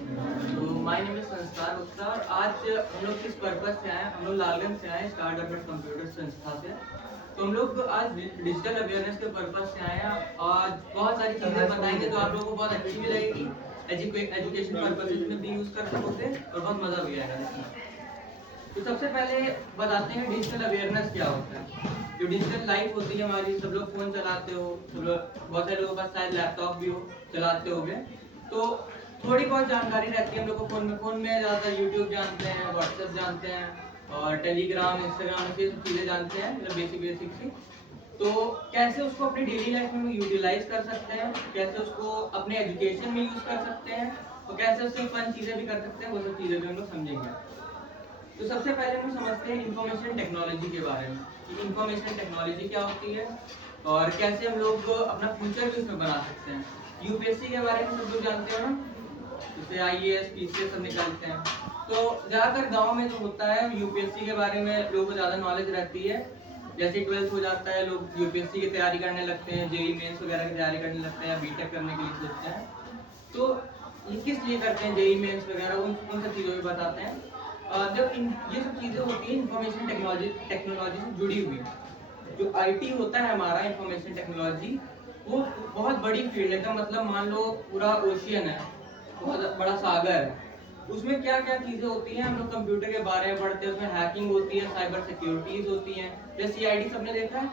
तो my name is संस्कार गुप्ता और आज हम लोग किस पर्पज से आए, हम लोग लालगंज से आए स्टार डेवलपमेंट कंप्यूटर संस्था से। तो हम लोग आज डिजिटल अवेयरनेस के पर्पज से आए हैं। आज बहुत सारी चीज़ें बताएंगे जो आप लोगों को बहुत अच्छी भी लगेगी, एजुकेशन पर्पसेज में भी यूज़ कर सकोगे और बहुत मज़ा भी आएगा इसमें। तो सबसे पहले बताते हैं डिजिटल अवेयरनेस क्या होता है। जो डिजिटल लाइफ होती है हमारी, सब लोग फ़ोन चलाते हो, सब लोग, बहुत सारे लोगों के पास शायद लैपटॉप भी हो, चलाते होगे। तो थोड़ी बहुत जानकारी रहती है हम लोग को फ़ोन में ज़्यादातर यूट्यूब जानते हैं, व्हाट्सएप जानते हैं और टेलीग्राम, इंस्टाग्राम, ये सब चीज़ें जानते हैं, मतलब बेसिक सी। तो कैसे उसको अपनी डेली लाइफ में यूटिलाइज कर सकते हैं, कैसे उसको अपने एजुकेशन में यूज़ कर सकते हैं और कैसे उससे फन चीज़ें भी कर सकते हैं, वो सब चीज़ें भी हम लोग समझेंगे। तो सबसे पहले हम समझते हैं इंफॉर्मेशन टेक्नोलॉजी के बारे में कि इंफॉर्मेशन टेक्नोलॉजी क्या होती है और कैसे हम लोग अपना फ्यूचर भी उसमें बना सकते हैं। यूपीएससी के बारे में सब लोग जानते हो ना, जैसे आईएएस पीसीएस सब निकालते हैं। तो ज़्यादातर गांव में जो होता है यूपीएससी के बारे में लोगों को ज़्यादा नॉलेज रहती है। जैसे 12th हो जाता है, लोग यूपीएससी की तैयारी करने लगते हैं, जेईई मेंस वगैरह की तैयारी करने लगते हैं, बीटेक करने के लिए सोचते हैं। तो ये किस लिए करते हैं, जेईई मेंस वगैरह, उन सब चीज़ों में बताते हैं। जब ये सब चीज़ें होती हैं इंफॉर्मेशन टेक्नोलॉजी से जुड़ी हुई, जो आईटी होता है हमारा इंफॉर्मेशन टेक्नोलॉजी, वो बहुत बड़ी फील्ड है। मतलब मान लो पूरा ओशियन है, बहुत बड़ा सागर है, उसमें क्या क्या चीज़ें होती हैं, हम लोग कंप्यूटर के बारे में पढ़ते हैं, उसमें हैकिंग होती है, साइबर सिक्योरिटीज होती हैं। जैसे सीआईडी सबने देखा है,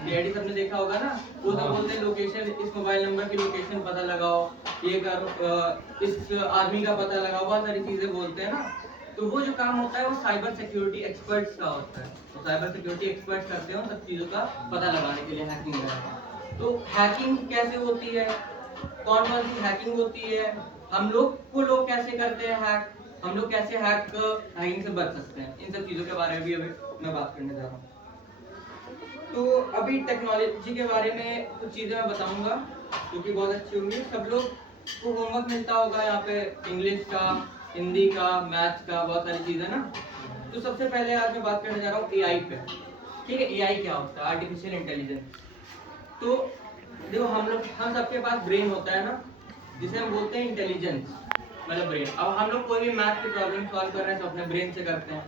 सीआईडी सबने देखा होगा ना, वो सब बोलते हैं लोकेशन, इस मोबाइल नंबर की लोकेशन पता लगाओ, ये करो, इस आदमी का पता लगाओ, बहुत सारी चीज़ें बोलते हैं ना। तो वो जो काम होता है वो साइबर सिक्योरिटी एक्सपर्ट्स का होता है। तो साइबर सिक्योरिटी एक्सपर्ट्स करते हैं सब चीज़ों का पता लगाने के लिए, हैकिंग वगैरह। तो हैकिंग कैसे होती है, कौन कौन सी हैकिंग होती है, लोग कैसे करते हैं हैक, हम लोग कैसे हैकिंग से बच सकते हैं, इन सब चीज़ों के बारे में भी अभी मैं बात करने जा रहा हूँ। तो अभी टेक्नोलॉजी के बारे में कुछ चीज़ें मैं बताऊंगा जो कि बहुत अच्छी होंगी। सब लोग को होमवर्क मिलता होगा यहाँ पे, इंग्लिश का, हिंदी का, मैथ्स का, बहुत सारी चीज़ें ना। तो सबसे पहले आज मैं बात करने जा रहा हूँ एआई पे। ठीक है, एआई क्या होता है, आर्टिफिशियल इंटेलिजेंस। तो देखो हम सबके पास ब्रेन होता है ना, जिसे हम बोलते हैं इंटेलिजेंस, मतलब ब्रेन। अब हम लोग कोई भी मैथ की प्रॉब्लम सॉल्व कर रहे हैं तो अपने ब्रेन से करते हैं,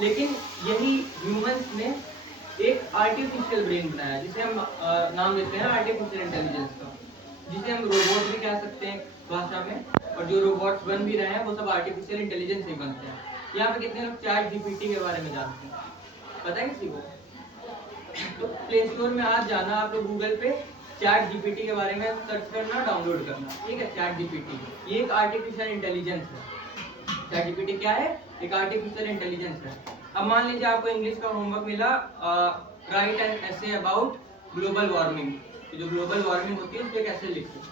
लेकिन यही ह्यूमंस ने एक आर्टिफिशियल ब्रेन बनाया जिसे हम नाम देते हैं आर्टिफिशियल इंटेलिजेंस का, जिसे हम रोबोट भी कह सकते हैं भाषा में। और जो रोबोट्स बन भी रहे हैं वो सब आर्टिफिशियल इंटेलिजेंस से बनते हैं। यहाँ पे कितने लोग चैट जीपीटी के बारे में जानते हैं, पता है किसी को? तो प्ले स्टोर में आज जाना, आप लोग गूगल पे चैट जीपीटी के बारे में सर्च करना, डाउनलोड करना। ठीक है, चैट जीपीटी ये एक आर्टिफिशियल इंटेलिजेंस है। चैट जीपीटी क्या है? एक आर्टिफिशियल इंटेलिजेंस है। अब मान लीजिए आपको इंग्लिश का होमवर्क मिला, right an essay about global warming. जो ग्लोबल वार्मिंग होती है उस पर कैसे लिखते।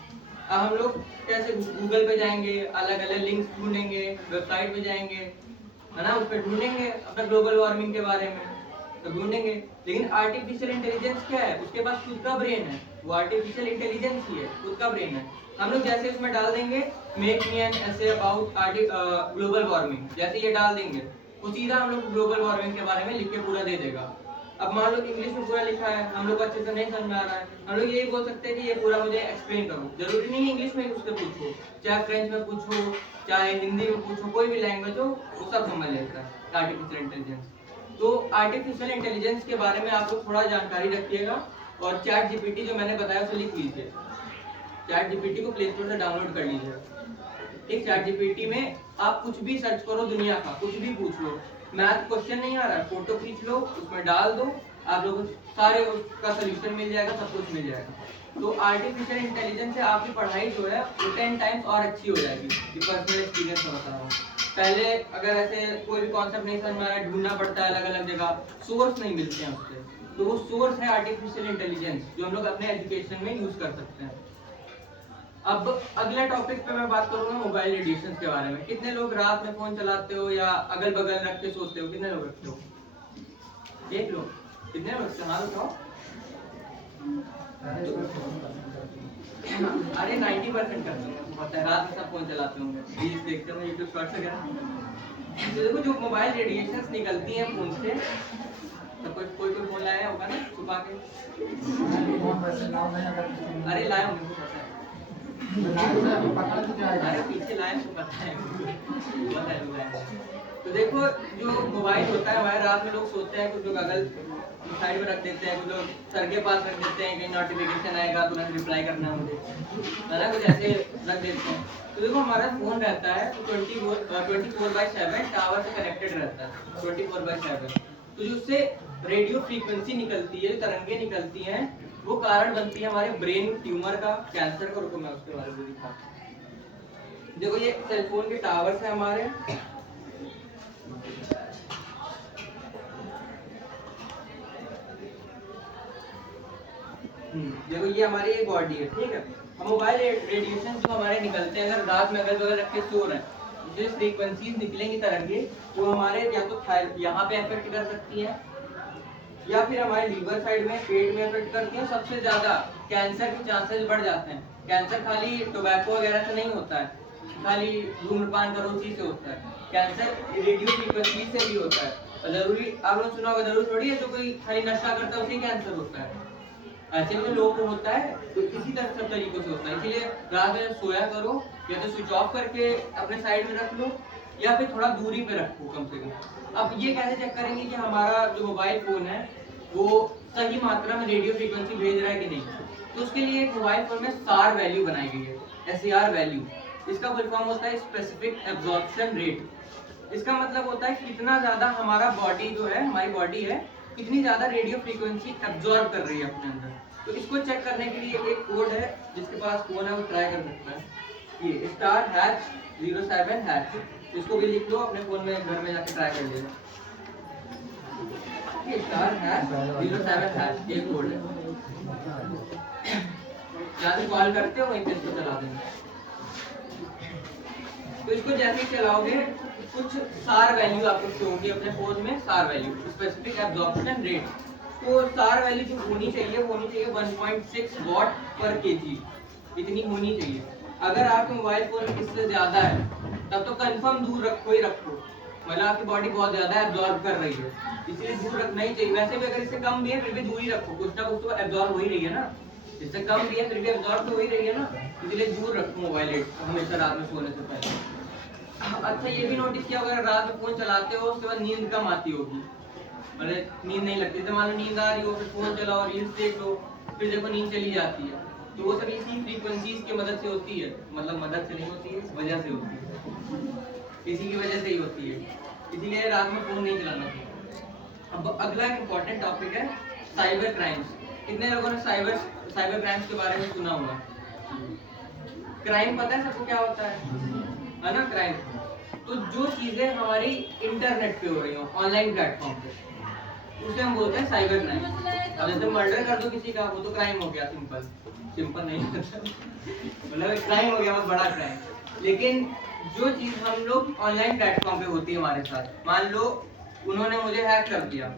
अब हम लोग कैसे गूगल पे जाएंगे, अलग अलग लिंक्स ढूंढेंगे, वेबसाइट पे जाएंगे, है ना, उस पर ढूंढेंगे अपना ग्लोबल वार्मिंग के बारे में, तो ढूंढेंगे। लेकिन आर्टिफिशियल इंटेलिजेंस क्या है? उसके पास खुद का ब्रेन है, वो आर्टिफिशियल इंटेलिजेंस ही है, खुद का ब्रेन है। हम लोग जैसे उसमें डाल देंगे make me an essay about global warming, जैसे ये डाल देंगे वो सीधा हम लोग ग्लोबल वार्मिंग के बारे में लिख के पूरा दे देगा। अब मान लो इंग्लिश में पूरा लिखा है, हम लोग अच्छे से नहीं समझ में आ रहा है, हम लोग यही बोल सकते हैं कि ये पूरा मुझे एक्सप्लेन करो। जरूरी नहीं है इंग्लिश में उससे पूछो, चाहे फ्रेंच में पूछो, चाहे हिंदी में पूछो, कोई भी लैंग्वेज हो वो सब समझ लेता है आर्टिफिशियल इंटेलिजेंस। तो आर्टिफिशियल इंटेलिजेंस के बारे में आप लोग थोड़ा जानकारी रखिएगा और चैट जीपीटी जो मैंने बताया उसे लिख लीजिए। चैट जीपीटी को प्ले स्टोर से डाउनलोड कर लीजिए। एक चैट जीपीटी में आप कुछ भी सर्च करो, दुनिया का कुछ भी पूछ लो, मैथ क्वेश्चन नहीं आ रहा है, फोटो खींच लो, उसमें डाल दो, आप लोगों को सारे उसका सोल्यूशन मिल जाएगा, सब कुछ मिल जाएगा। तो आर्टिफिशियल इंटेलिजेंस से आपकी पढ़ाई जो है वो 10 टाइम्स और अच्छी हो जाएगी। ये पर्सनल एक्सपीरियंस में बता रहा हूँ। पहले अगर ऐसे कोई भी कॉन्सेप्ट नहीं समझ में आ रहा है, ढूंढना पड़ता है अलग अलग जगह, सोर्स नहीं मिलते हैं उससे। तो वो सोर्स है आर्टिफिशियल इंटेलिजेंस, जो हम लोग अपने एजुकेशन में यूज कर सकते हैं। अब अगले टॉपिक पे मैं बात करूंगा मोबाइल रेडिएशन के बारे में। कितने लोग रात में फोन चलाते हो या अगल बगल रख के सोते हो? कितने लोग रखते हो? एक लोग? कितने लोग रखते हो? हाँ बताओ। अरे 90% करते हैं, पता है, रात में सब फोन चलाते होंगे, रील्स देखते होंगे, यूट्यूब शॉर्ट्स वगैरह। तो देखो जो मोबाइल रेडिएशन निकलती हैं फोन से, तो कोई फोन लाया होगा ना छुपा के। अरे लाए होंगे, पता है। अरे पीछे लाए तो पता है बहुत है लोग हैं। तो देखो जो मोबाइल होता है हमारे रात में लोग सोते हैं, कुछ लोग अगल साइड में रख देते हैं, कुछ लोग सर के पास रख देते हैं, कहीं नोटिफिकेशन आएगा तुरंत रिप्लाई करना है मुझे, है ना, कुछ ऐसे रख देते हैं। तो देखो हमारा फोन रहता है तो 24/7 टावर से कनेक्टेड रहता है 24/7। तो जो उससे रेडियो फ्रीक्वेंसी निकलती है, जो तरंगे निकलती हैं, वो कारण बनती है हमारे ब्रेन ट्यूमर का, कैंसर का। रुको मैं उसके बारे में दिखाता हूँ। देखो ये सेलफोन के टावर है हमारे, देखो ये हमारी बॉडी है, ठीक है। हम मोबाइल रेडिएशन जो हमारे निकलते हैं, अगर रात में अगल बगल रख के सो रहे हैं, जो फ्रीक्वेंसीज निकलेंगी तरंगे, वो हमारे या तो यहाँ पे इफेक्ट कर सकती है, या फिर हमारे लीवर साइड में, पेट में इफेक्ट करती है। सबसे ज्यादा कैंसर के चांसेस बढ़ जाते हैं। कैंसर खाली टोबैको वगैरह से नहीं होता है, खाली धूम्रपान करो उसी से होता है। कैंसर रेडियो फ्रीक्वेंसी से भी होता है। जरूरी आप लोग सुना होगा, जरूरी थोड़ी है जो कोई खाली नशा करता है उसी कैंसर होता है। ऐसे में लोग को होता है तो इसी तरह सब तरीकों से होता है। इसीलिए रात में सोया करो, या तो स्विच ऑफ करके अपने साइड में रख लो, या फिर थोड़ा दूरी पे रखो कम से कम। अब ये कैसे चेक करेंगे कि हमारा जो मोबाइल फोन है वो सही मात्रा में रेडियो फ्रीक्वेंसी भेज रहा है कि नहीं? तो उसके लिए एक मोबाइल फोन में SAR वैल्यू बनाई गई है, SAR वैल्यू। इसका फुल फॉर्म होता है स्पेसिफिक एब्जॉर्प्शन रेट। इसका मतलब होता है कितना ज्यादा हमारा बॉडी जो है, हमारी बॉडी है, कितनी ज्यादा रेडियो फ्रीक्वेंसी एब्जॉर्ब कर रही है अपने अंदर। तो इसको चेक करने के लिए एक कोड है, जिसके पास फोन है वो ट्राई कर सकता है। ये *#07#। इसको भी लिख लो अपने फोन में, घर में जाके ट्राई कर लेना। ये *#07# एक कोड है, जहाँ से कॉल करते हो वहीं पे इसको चला देना। तो इसको जैसे ही चलाओगे कुछ SAR वैल्यू आपको शो होगी अपने फोन में, SAR value specific absorption rate. तो SAR वैल्यू जो होनी चाहिए 1.6 वॉट पर केजी, इतनी होनी चाहिए। अगर आपके मोबाइल फोन इससे ज्यादा है तब तो कंफर्म दूर रखो ही रखो, मतलब आपकी बॉडी बहुत ज्यादा एब्जॉर्ब कर रही है, इसलिए दूर रखना ही चाहिए। वैसे भी अगर इससे कम भी है फिर भी दूर ही रखो, कुछ ना कुछ तो एब्जॉर्ब हो ही रही है ना। इससे कम भी है फिर भी एब्जॉर्ब तो हो ही रही है ना, इसलिए दूर रखो मोबाइल हमेशा रात में सोने से पहले। अच्छा ये भी नोटिस किया होगा, रात में फोन चलाते हो उसके बाद नींद कम आती होगी, मतलब नींद नहीं लगती। तो मान लो नींद आ रही हो, फिर फोन चलाओ, रील्स देख लो, फिर देखो नींद चली जाती है। तो वो सब इसी फ्रीक्वेंसीज की मदद से होती है, मतलब मदद से नहीं होती है, वजह से होती है, इसी की वजह से ही होती है। इसीलिए रात में फोन नहीं चलाना चाहिए। अब अगला इम्पोर्टेंट टॉपिक है साइबर क्राइम्स। कितने लोगों ने साइबर क्राइम्स के बारे में सुना हुआ? क्राइम पता है सबको क्या होता है ना? क्राइम तो जो चीजें हमारी इंटरनेट पे हो रही हो, ऑनलाइन प्लेटफॉर्म पे, उसे हम बोलते हैं साइबर क्राइम। अब जैसे मर्डर कर दो किसी का, वो तो क्राइम हो गया, सिंपल नहीं मतलब क्राइम हो गया, बहुत बड़ा क्राइम। लेकिन जो चीज हम लोग ऑनलाइन प्लेटफॉर्म पे होती है हमारे साथ, मान लो उन्होंने मुझे हैक कर दिया,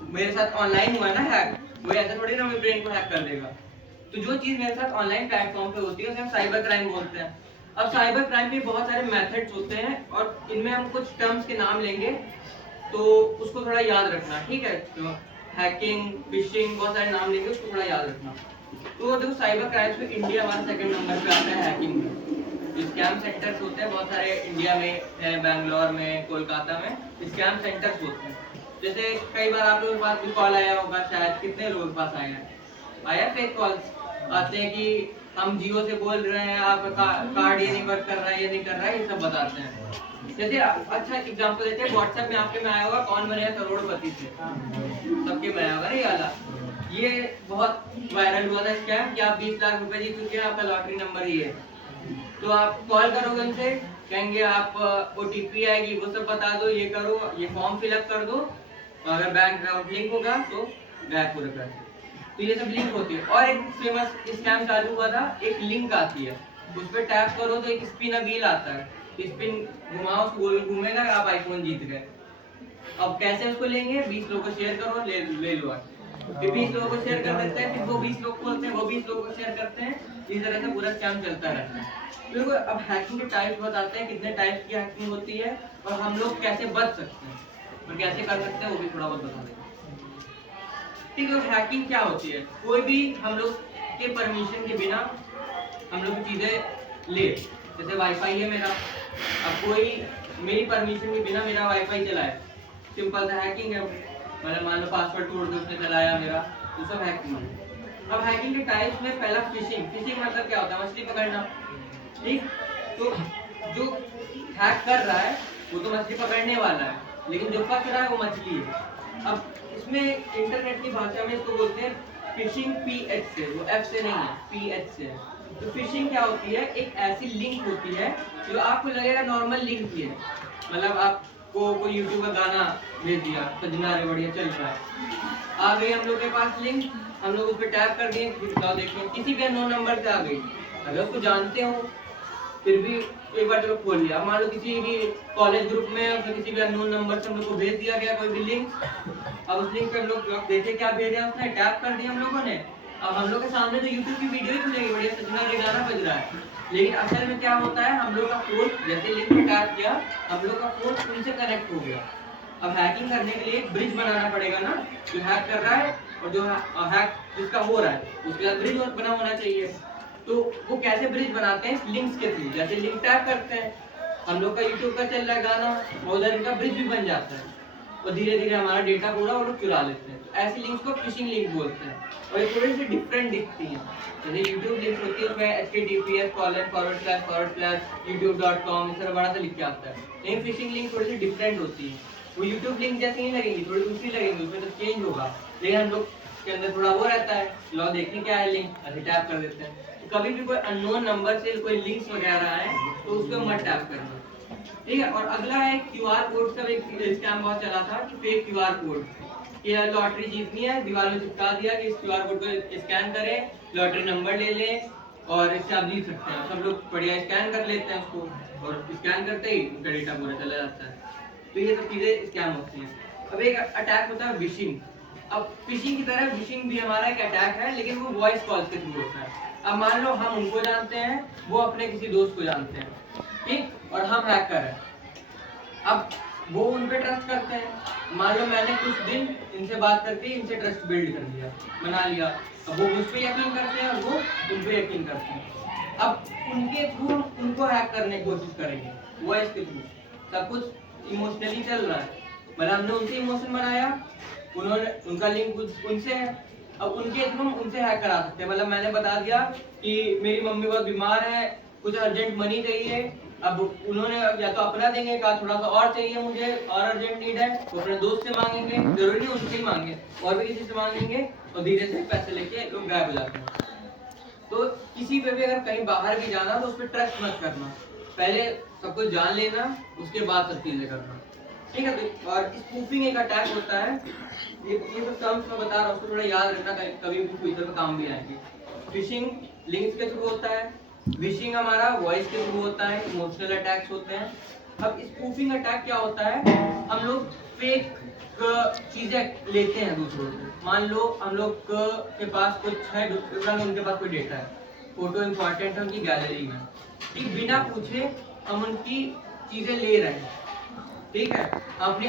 मेरे साथ ऑनलाइन हुआ ना हैक, वो ऐसा थोड़ी ना मेरे ब्रेन को हैक कर देगा। तो जो चीज मेरे साथ ऑनलाइन प्लेटफॉर्म पे होती है उसे हम साइबर क्राइम बोलते हैं। अब साइबर क्राइम के बहुत सारे मेथड्स होते हैं और इनमें हम कुछ टर्म्स के नाम लेंगे, तो उसको थोड़ा याद रखना, ठीक है? तो हैकिंग, फिशिंग, बहुत सारे नाम लेंगे, उसको थोड़ा याद रखना। तो देखो साइबर क्राइम्स में इंडिया हमारा सेकंड नंबर पे आता है हैकिंग में। स्कैम सेंटर्स होते हैं बहुत सारे इंडिया में है, बैंगलोर में, कोलकाता में स्कैम सेंटर्स होते हैं। जैसे कई बार आप लोगों के पास भी कॉल आया होगा, शायद कितने लोगों के पास आया फेक कॉल्स आते हैं कि हम जियो से बोल रहे हैं, आपका कार्ड ये नहीं वर्क कर रहा है, ये नहीं कर रहा है, ये सब बताते हैं। जैसे अच्छा एग्जांपल देते हैं, व्हाट्सएप में आपके में आया होगा कौन बनेगा करोड़पति से, सबके में आया होगा ना ये वाला। ये बहुत वायरल हुआ था स्कैम कि आप 20 लाख रुपए जीत चुके हैं, आपका लॉटरी नंबर ये है। तो आप कॉल करोगे उनसे, कहेंगे आप OTP आएगी, वो सब बता दो, ये करो, ये फॉर्म फिलअप कर दो, अगर बैंक अकाउंट लिंक होगा तो बैंक पूरा कर दो। तो ये सब लिंक होती है। और एक फेमस स्कैम चालू हुआ था, एक लिंक आती है, उस पर टैप करो तो एक स्पिन व्हील आता है, स्पिन घुमाओ, गोल घूमेगा, आप आईफोन जीत गए। अब कैसे उसको लेंगे? 20 लोगों को शेयर करो, ले लो। फिर 20 लोगों को शेयर कर देते हैं, फिर वो 20 लोग खोलते हैं, वो 20 लोगों को शेयर करते हैं, इस तरह से पूरा स्कैम चलता रहता है। तो अब हैकिंग के टाइप्स बताते हैं, कितने टाइप्स की हैकिंग होती है और हम लोग कैसे बच सकते हैं और कैसे कर सकते हैं, वो भी थोड़ा बहुत बता देंगे। ठीक है, हैकिंग क्या होती है? कोई भी हम लोग के परमिशन के बिना हम लोग की चीज़ें ले, जैसे वाईफाई है मेरा, अब कोई मेरी परमिशन के बिना मेरा वाईफाई चलाए, सिंपल सा हैकिंग है, मतलब मान लो पासवर्ड तोड़ के उसने चलाया मेरा, तो सब हैकिंग है। अब हैकिंग के टाइप्स में पहला फिशिंग। फिशिंग मतलब क्या होता है? मछली पकड़ना, ठीक। तो जो हैक कर रहा है वो तो मछली पकड़ने वाला है, लेकिन जो फंस रहा है वो मछली है। अब इसमें इंटरनेट की भाषा में इसको बोलते हैं फिशिंग, पीएच से, वो एफ से नहीं है, पीएच से है। तो फिशिंग क्या होती है? एक ऐसी लिंक होती है जो आपको लगेगा नॉर्मल लिंक ही है, मतलब आपको कोई यूट्यूब का गाना भेज दिया, सजना रे बढ़िया चल रहा है, आ गई हम लोग के पास लिंक, हम लोग उस पर टैप कर दिए, देखिए किसी भी अननोन नंबर से आ गई, अगर उसको जानते हो फिर भी एक बार चलो खोल लिया। मान लो किसी भी कॉलेज ग्रुप में तो किसी भी अननोन नंबर से हम लोग को भेज दिया गया कोई भी लिंक, अब उस लिंक पे हम लोग देखे क्या भेजा उसने, टैप कर दिया हम लोगों ने, अब हम लोग के सामने तो यूट्यूब की वीडियो ही खुलेगी, बढ़िया सजना रे गाना बज रहा है, लेकिन असल में क्या होता है, हम लोग का फोन जैसे लिंक पे टैप किया, हम लोग का फोन उनसे कनेक्ट हो गया। अब हैकिंग करने के लिए एक ब्रिज बनाना पड़ेगा ना, जो हैक कर रहा है और जो हैक जिसका हो रहा है उसके साथ ब्रिज बना होना चाहिए। तो वो कैसे ब्रिज बनाते हैं? लिंक्स के थ्रू, जैसे लिंक टैप करते हैं, हम लोग का यूट्यूब का चल रहा है गाना, और उधर इनका ब्रिज भी बन जाता है, और धीरे धीरे हमारा डेटा पूरा वो लोग चुरा लेते हैं। तो ऐसी लिंक्स को फिशिंग लिंक बोलते हैं, और ये थोड़ी सी डिफरेंट दिखती हैं। जैसे यूट्यूब लिंक होती है उसमें https://youtube.com इस तरह बड़ा सा लिख के आता है, लेकिन फिशिंग लिंक थोड़ी सी डिफरेंट होती है, वो यूट्यूब लिंक जैसी नहीं लगेगी, थोड़ी दूसरी लगेगी, उसमें तो चेंज होगा, लेकिन हम लोग के अंदर थोड़ा वो रहता है, लो देखने क्या है लिंक, अभी टैप कर देते हैं। तो कभी भी कोई अननोन नंबर से कोई लिंक्स वगैरह है तो उसको मत टैप करना, ठीक है। और अगला है क्यूआर कोड का एक स्कैम बहुत चला था कि फेक क्यूआर कोड, कि लॉटरी जीतनी है, दीवार में चिपका दिया कि इस क्यूआर कोड को स्कैन करें, लॉटरी नंबर ले लें और इससे आप जीत सकते हैं। सब लोग बढ़िया स्कैन कर लेते हैं उसको, और स्कैन करते ही उनका डेटा पूरा चला जाता है। तो ये सब चीज़ें स्कैम होती हैं। अब एक अटैक होता है विशिंग। अब फिशिंग की तरह विशिंग भी हमारा एक अटैक है, लेकिन वो वॉइस कॉल के थ्रू होता है। अब मान लो हम उनको जानते हैं, वो अपने किसी दोस्त को जानते हैं, ठीक, और हम हैकर हैं, अब वो उन पे ट्रस्ट करते हैं। मान लो मैंने कुछ दिन इनसे बात करके इनसे ट्रस्ट बिल्ड कर लिया, बना लिया, अब वो मुझ पे यकीन करते हैं और वो उन पे यकीन करते हैं। अब उनके थ्रू उनको हैक करने की कोशिश करेंगे, वॉइस के थ्रू, सब कुछ इमोशनली चल रहा है, मतलब हमने उनसे इमोशन बनाया, उन्होंने उनका लिंक उनसे है, अब उनके थ्रू हम उनसे हैक करा सकते हैं। मतलब मैंने बता दिया कि मेरी मम्मी बहुत बीमार है, कुछ अर्जेंट मनी चाहिए, अब उन्होंने या तो अपना देंगे, कहा थोड़ा सा और चाहिए मुझे और अर्जेंट नीड है, वो अपने दोस्त से मांगेंगे, जरूरी नहीं उनसे ही मांगे, और भी किसी से मांगेंगे, और धीरे से पैसे लेके लोग गायब हो जाते हैं। तो किसी पे भी अगर कहीं बाहर भी जाना तो उस पर ट्रस्ट मत करना, पहले सब कुछ जान लेना, उसके बाद सब चीजें करना, ठीक है। तो और स्पूफिंग एक अटैक होता है, ये तो टर्म्स मैं बता रहा हूँ, उसको थोड़ा याद रखना, कभी भी फ्यूचर में काम भी आएंगे। फिशिंग लिंक्स के थ्रू होता है, विशिंग हमारा वॉइस के थ्रू होता है, इमोशनल अटैक्स होते हैं। अब स्पूफिंग अटैक क्या होता है? हम लोग फेक चीजें लेते हैं दूसरों से, मान लो हम लोग के पास कुछ है, उनके पास कोई डेटा है, फोटो इंपॉर्टेंट है उनकी गैलरी में, ठीक, बिना पूछे हम उनकी चीजें ले रहे हैं, ठीक है, अपनी